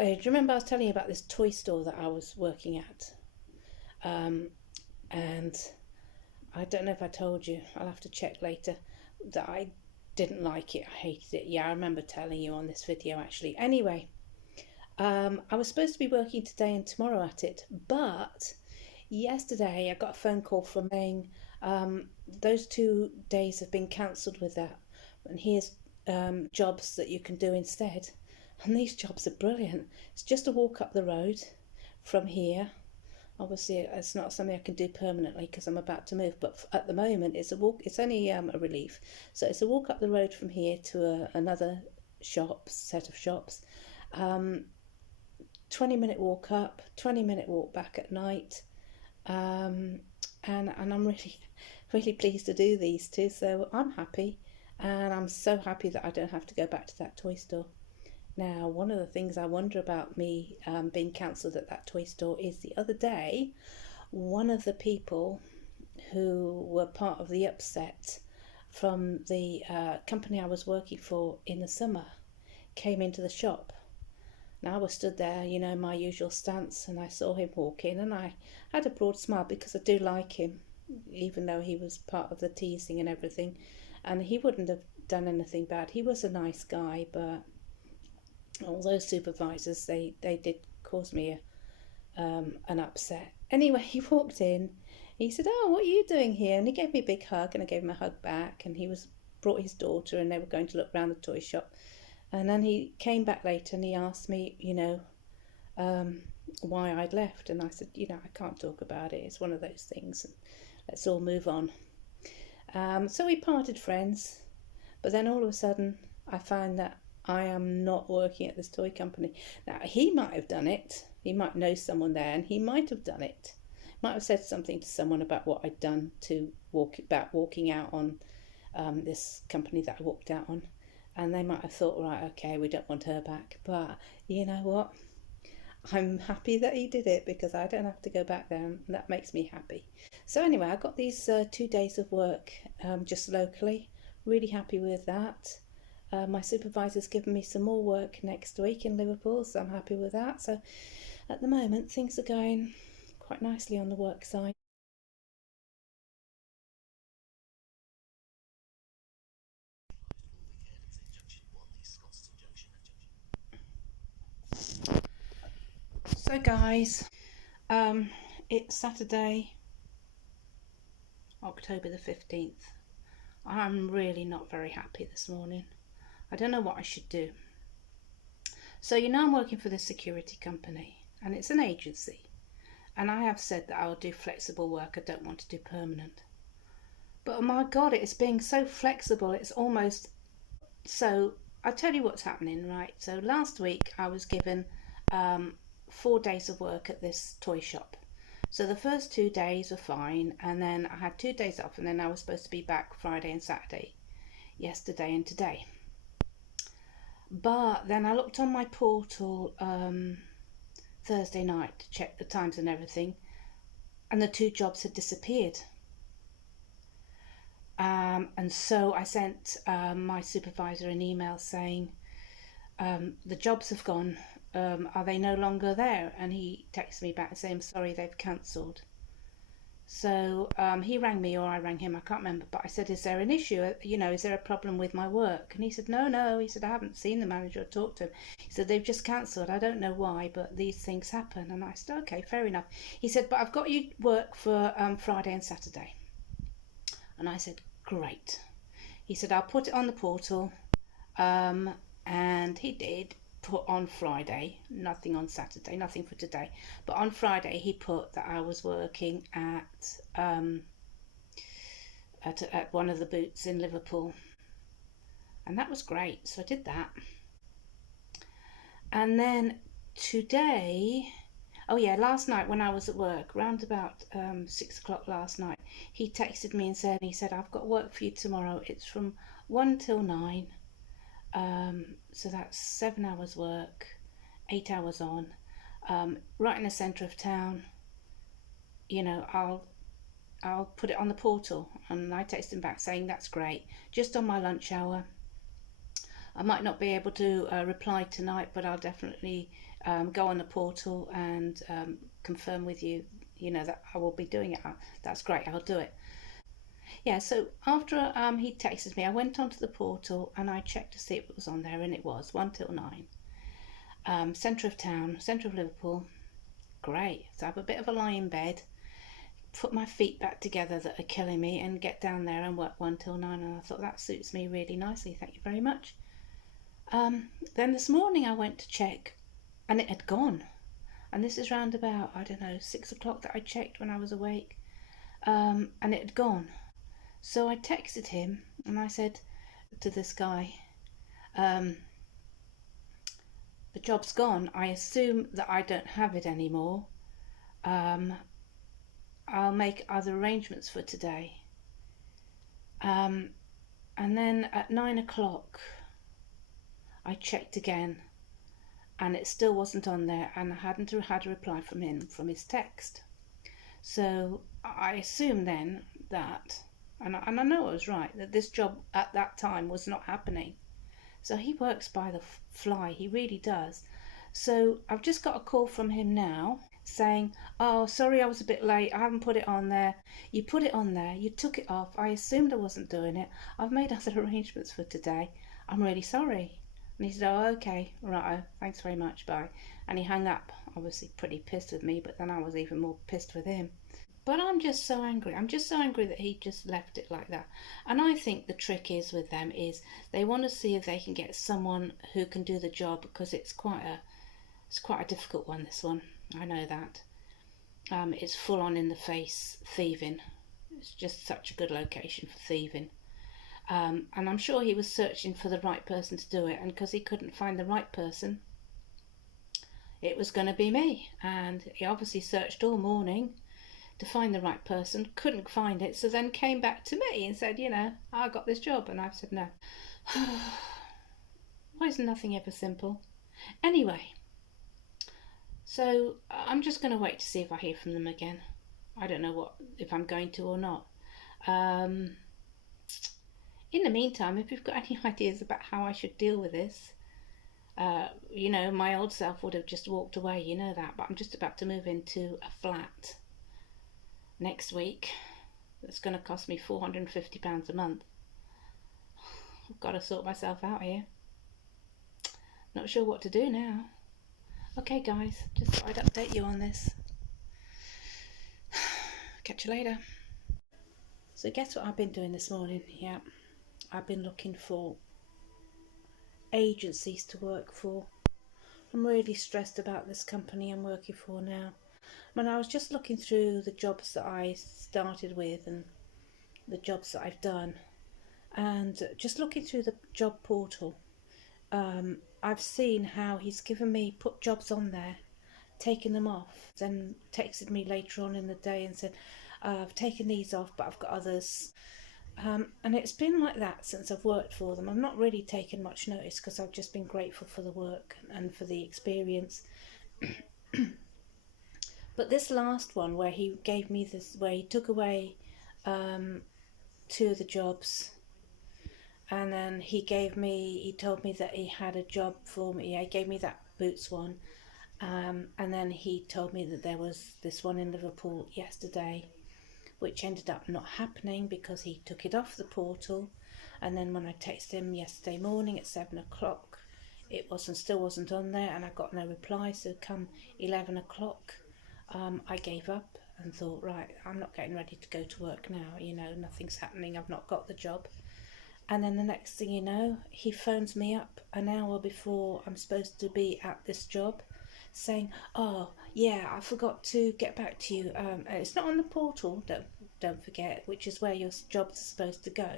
Do you remember I was telling you about this toy store that I was working at? Um, and I don't know if I told you, I'll have to check later, that I didn't like it. I hated it. Yeah, I remember telling you on this video actually. Anyway, I was supposed to be working today and tomorrow at it, but yesterday I got a phone call from saying those 2 days have been cancelled with that, and here's jobs that you can do instead. And these jobs are brilliant. It's just a walk up the road from here. Obviously, it's not something I can do permanently because I'm about to move, but at the moment, it's a walk. It's only a relief. So it's a walk up the road from here to another set of shops. Um, 20-minute walk up, 20-minute walk back at night. And I'm really, really pleased to do these two. So I'm happy, and I'm so happy that I don't have to go back to that toy store. Now, one of the things I wonder about me being cancelled at that toy store is the other day, one of the people who were part of the upset from the company I was working for in the summer came into the shop. Now I was stood there, my usual stance, and I saw him walk in, and I had a broad smile because I do like him, even though he was part of the teasing and everything, and he wouldn't have done anything bad. He was a nice guy, but all those supervisors, they did cause me an upset. Anyway, he walked in. He said, "Oh, what are you doing here?" And he gave me a big hug, and I gave him a hug back. And he was brought his daughter, and they were going to look around the toy shop. And then he came back later, and he asked me, why I'd left. And I said, I can't talk about it. It's one of those things. And let's all move on. So we parted friends. But then all of a sudden, I found that I am not working at this toy company. Now, he might have done it. He might know someone there, and he might have done it. Might have said something to someone about what I'd done walking out on this company that I walked out on. And they might have thought, right, okay, we don't want her back. But you know what? I'm happy that he did it because I don't have to go back there, and that makes me happy. So anyway, I got these 2 days of work just locally. Really happy with that. My supervisor's given me some more work next week in Liverpool, so I'm happy with that. So at the moment, things are going quite nicely on the work side. So guys, um, it's Saturday, October the 15th. I'm really not very happy this morning. I don't know what I should do. So I'm working for this security company, and it's an agency. And I have said that I'll do flexible work. I don't want to do permanent. But oh my God, it's being so flexible. It's almost so. I'll tell you what's happening, right? So last week I was given 4 days of work at this toy shop. So the first 2 days were fine, and then I had 2 days off, and then I was supposed to be back Friday and Saturday, yesterday and today. But then I looked on my portal Thursday night to check the times and everything, and the 2 jobs had disappeared. And so I sent my supervisor an email saying, the jobs have gone. Are they no longer there? And he texted me back saying, sorry, they've cancelled. So he rang me, or I rang him, I can't remember, but I said, is there an issue? Is there a problem with my work? And he said, no. He said, I haven't seen the manager or talked to him. He said, they've just cancelled. I don't know why, but these things happen. And I said, okay, fair enough. He said, but I've got you work for Friday and Saturday. And I said, great. He said, I'll put it on the portal. And he did put on Friday, nothing on Saturday, nothing for today, but on Friday he put that I was working at one of the boots in Liverpool, and that was great. So I did that, and then today, oh yeah, last night when I was at work, round about 6 o'clock last night, he texted me and said, I've got work for you tomorrow. It's from 1 till 9. So that's 7 hours work, 8 hours on, right in the centre of town. I'll put it on the portal. And I texted him back saying, that's great, just on my lunch hour. I might not be able to reply tonight, but I'll definitely go on the portal and confirm with you, that I will be doing it. That's great, I'll do it. Yeah, so after he texted me, I went onto the portal and I checked to see if it was on there, and it was 1 till 9. Centre of town, centre of Liverpool. Great. So I have a bit of a lie in bed, put my feet back together that are killing me, and get down there and work 1 till 9. And I thought that suits me really nicely. Thank you very much. Then this morning I went to check and it had gone. And this is round about, I don't know, 6 o'clock that I checked when I was awake. And it had gone. So I texted him and I said to this guy, the job's gone. I assume that I don't have it anymore. I'll make other arrangements for today. And then at 9 o'clock, I checked again and it still wasn't on there, and I hadn't had a reply from him from his text. So I assumed then that, and I know I was right, that this job at that time was not happening. So he works by the fly, he really does. So I've just got a call from him now saying, oh, sorry I was a bit late, I haven't put it on there. You put it on there, you took it off, I assumed I wasn't doing it, I've made other arrangements for today, I'm really sorry. And he said, oh, okay, righto, thanks very much, bye. And he hung up, obviously pretty pissed with me, but then I was even more pissed with him. But I'm just so angry. I'm just so angry that he just left it like that. And I think the trick is with them is they want to see if they can get someone who can do the job, because it's quite a difficult one, this one. I know that. It's full on in the face thieving. It's just such a good location for thieving. And I'm sure he was searching for the right person to do it, and because he couldn't find the right person, it was going to be me. And he obviously searched all morning to find the right person, couldn't find it, so then came back to me and said, I got this job. And I've said no. Why is nothing ever simple? Anyway, so I'm just going to wait to see if I hear from them again. I don't know if I'm going to or not. In the meantime, if you've got any ideas about how I should deal with this, my old self would have just walked away, that, but I'm just about to move into a flat next week. That's going to cost me £450 a month. I've got to sort myself out here. Not sure what to do now. Okay guys, just thought I'd update you on this. Catch you later. So guess what I've been doing this morning? Yeah, I've been looking for agencies to work for. I'm really stressed about this company I'm working for now. When I was just looking through the jobs that I started with and the jobs that I've done, and just looking through the job portal, I've seen how he's put jobs on there, taken them off, then texted me later on in the day and said, I've taken these off but I've got others. And it's been like that since I've worked for them. I've not really taken much notice because I've just been grateful for the work and for the experience. But this last one where he took away 2 of the jobs, and then he told me that he had a job for me. He gave me that boots one, and then he told me that there was this one in Liverpool yesterday, which ended up not happening because he took it off the portal. And then when I texted him yesterday morning at 7 o'clock, it still wasn't on there, and I got no reply. So come 11 o'clock, I gave up and thought, right, I'm not getting ready to go to work now. Nothing's happening. I've not got the job. And then the next thing you know, he phones me up an hour before I'm supposed to be at this job, saying, oh yeah, I forgot to get back to you. It's not on the portal, don't forget, which is where your jobs are supposed to go.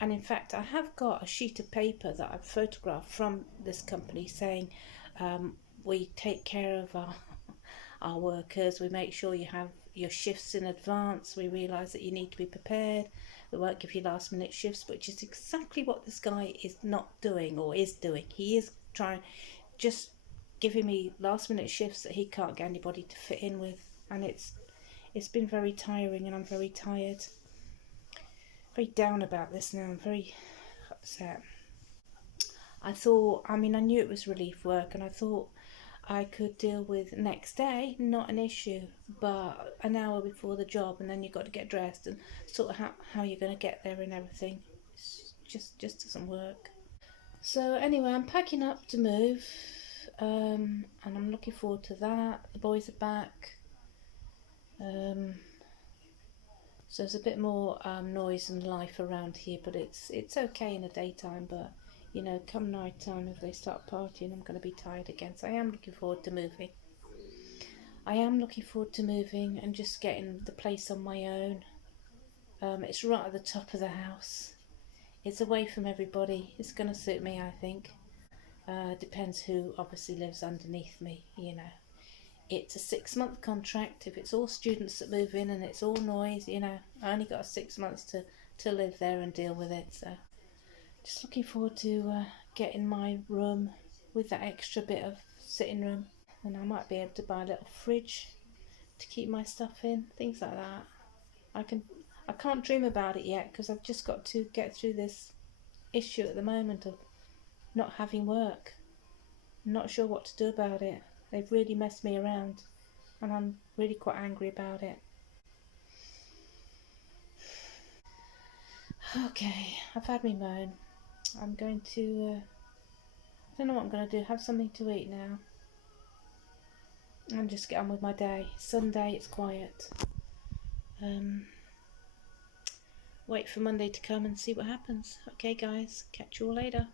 And in fact, I have got a sheet of paper that I've photographed from this company saying, we take care of our workers, we make sure you have your shifts in advance, we realise that you need to be prepared, we won't give you last minute shifts, which is exactly what this guy is not doing, or is doing. He is trying, just giving me last minute shifts that he can't get anybody to fit in with, and it's been very tiring, and I'm very tired, very down about this now. I'm very upset. I thought, I mean, I knew it was relief work, and I thought I could deal with next day, not an issue, but an hour before the job, and then you've got to get dressed and sort of how you're going to get there and everything. It's just doesn't work. So anyway, I'm packing up to move, and I'm looking forward to that. The boys are back, um, so there's a bit more noise and life around here, but it's okay in the daytime. But you know, come night time, if they start partying, I'm going to be tired again. So I am looking forward to moving. I am looking forward to moving and just getting the place on my own. It's right at the top of the house. It's away from everybody. It's going to suit me, I think. Depends who obviously lives underneath me, you know. It's a 6 month contract. If it's all students that move in and it's all noise, you know, I only got 6 months to live there and deal with it. So just looking forward to getting my room with that extra bit of sitting room. And I might be able to buy a little fridge to keep my stuff in, things like that. I can I can't dream about it yet because I've just got to get through this issue at the moment of not having work. I'm not sure what to do about it. They've really messed me around and I'm really quite angry about it. Okay, I've had me moan. I'm going to, I don't know what I'm going to do, have something to eat now and just get on with my day. Sunday, it's quiet. Wait for Monday to come and see what happens. Okay guys, catch you all later.